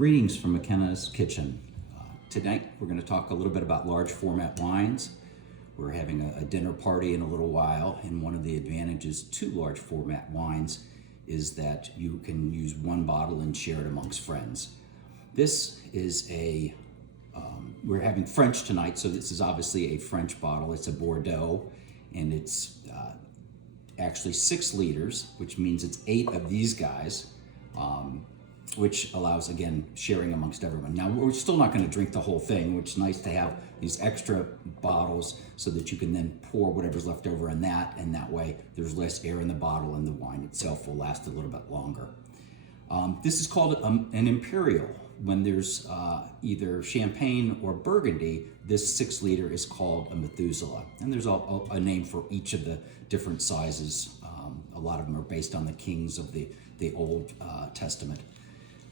Greetings from McKenna's Kitchen. Tonight we're going to talk a little bit about large format wines. We're having a dinner party in a little while, and one of the advantages to large format wines is that you can use one bottle and share it amongst friends. This is we're having French tonight, so this is obviously a French bottle. It's a Bordeaux, and it's actually 6 liters, which means it's 8 of these guys. Which allows, again, sharing amongst everyone. Now, we're still not going to drink the whole thing, which is nice to have these extra bottles so that you can then pour whatever's left over in that, and that way there's less air in the bottle and the wine itself will last a little bit longer. This is called an imperial. When there's either champagne or burgundy, this 6 liter is called a Methuselah. And there's a name for each of the different sizes. A lot of them are based on the kings of the Old Testament.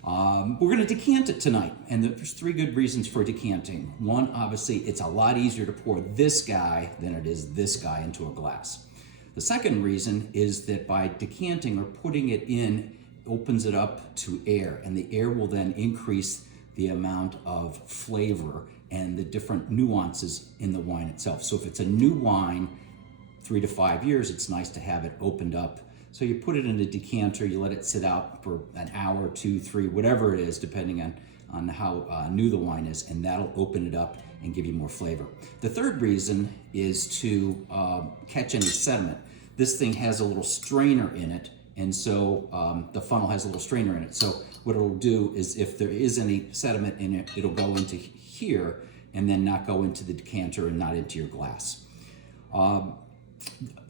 We're going to decant it tonight, and there's 3 good reasons for decanting. One, obviously, it's a lot easier to pour this guy than it is this guy into a glass. The second reason is that by decanting or putting it in, opens it up to air, and the air will then increase the amount of flavor and the different nuances in the wine itself. So if it's a new wine, 3 to 5 years, it's nice to have it opened up. So you put it in a decanter, you let it sit out for an hour, 2, 3, whatever it is, depending on how new the wine is, and that'll open it up and give you more flavor. The third reason is to catch any sediment. This thing has a little strainer in it, and so the funnel has a little strainer in it. So what it'll do is if there is any sediment in it, it'll go into here and then not go into the decanter and not into your glass.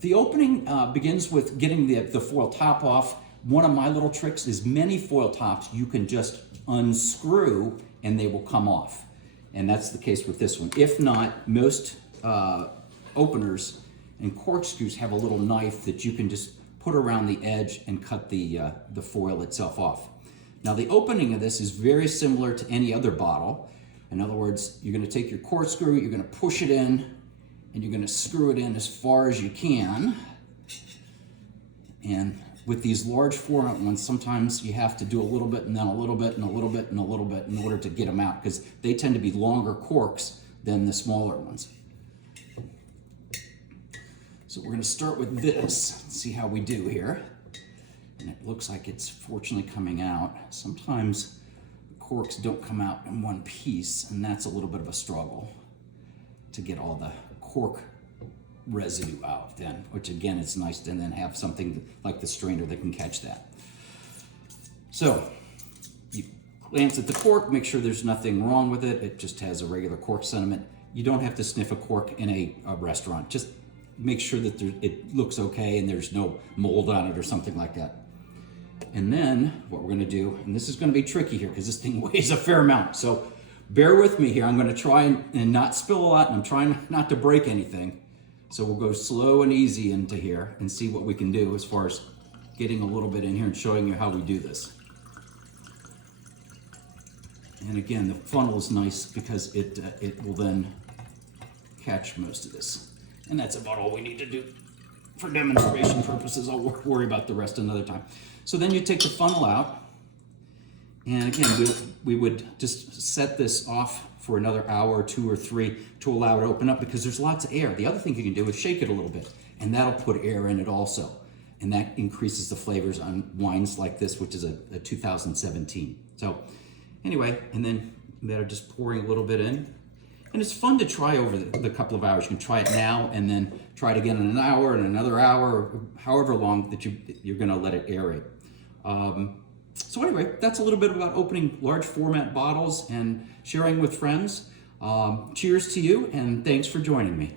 The opening begins with getting the foil top off. One of my little tricks is many foil tops you can just unscrew and they will come off. And that's the case with this one. If not, most openers and corkscrews have a little knife that you can just put around the edge and cut the foil itself off. Now the opening of this is very similar to any other bottle. In other words, you're going to take your corkscrew, you're going to push it in, and you're going to screw it in as far as you can. And with these large format ones, sometimes you have to do a little bit and then a little bit and a little bit and a little bit in order to get them out, because they tend to be longer corks than the smaller ones. So we're going to start with this, see how we do here. And it looks like it's fortunately coming out. Sometimes corks don't come out in one piece, and that's a little bit of a struggle to get all the cork residue out then, which again, it's nice to then have something like the strainer that can catch that. So you glance at the cork, make sure there's nothing wrong with it. It just has a regular cork sediment. You don't have to sniff a cork in a restaurant. Just make sure that it looks okay and there's no mold on it or something like that. And then what we're going to do, and this is going to be tricky here because this thing weighs a fair amount, so bear with me here. I'm going to try and not spill a lot, and I'm trying not to break anything. So we'll go slow and easy into here and see what we can do as far as getting a little bit in here and showing you how we do this. And again, the funnel is nice because it will then catch most of this. And that's about all we need to do for demonstration purposes. I'll worry about the rest another time. So then you take the funnel out. And again, we would just set this off for another hour or 2 or 3 to allow it to open up, because there's lots of air. The other thing you can do is shake it a little bit, and that'll put air in it also. And that increases the flavors on wines like this, which is a 2017. So anyway, and then they're just pouring a little bit in. And it's fun to try over the couple of hours. You can try it now and then try it again in an hour and another hour, or however long that you're gonna let it aerate. So anyway, that's a little bit about opening large format bottles and sharing with friends. Cheers to you, and thanks for joining me.